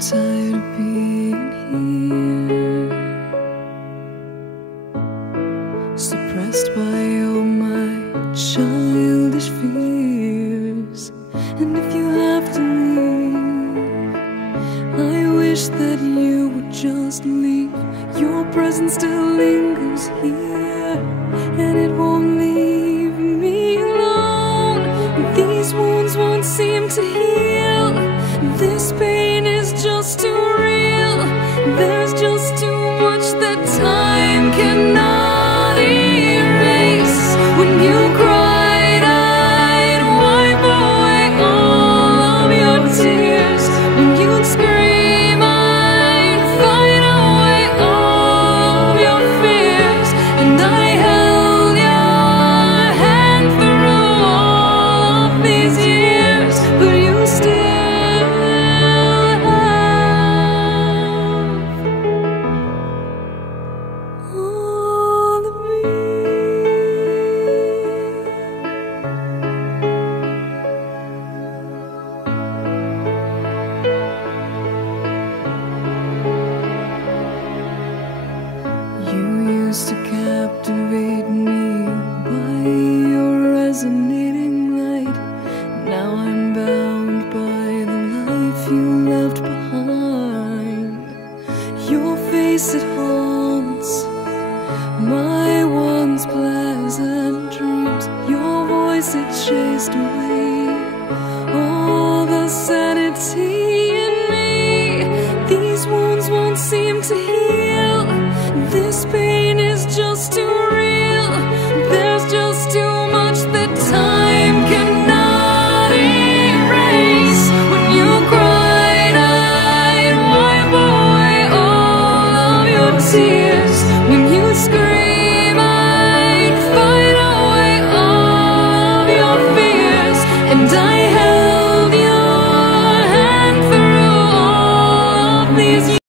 tired of being here, suppressed by all my childish fears. And if you have to leave, I wish that you would just leave. Your presence still lingers here, and it won't leave me alone. These wounds won't seem to heal. This pain is just too real. There's just too much that time cannot erase. When you cried, I'd wipe away all of your tears. When you'd scream, I'd fight away all of your fears. And I held your hand through all of these years, but you still used to captivate me by your resonating light. Now I'm bound by the life you left behind. Your face, it haunts my once pleasant dreams. Your voice, it chased away all the sanity in me. These wounds won't seem to heal. This pain is just too real. There's just too much that time cannot erase. When you cried, I'd wipe away all of your tears. When you scream, I'd fight away all of your fears. And I held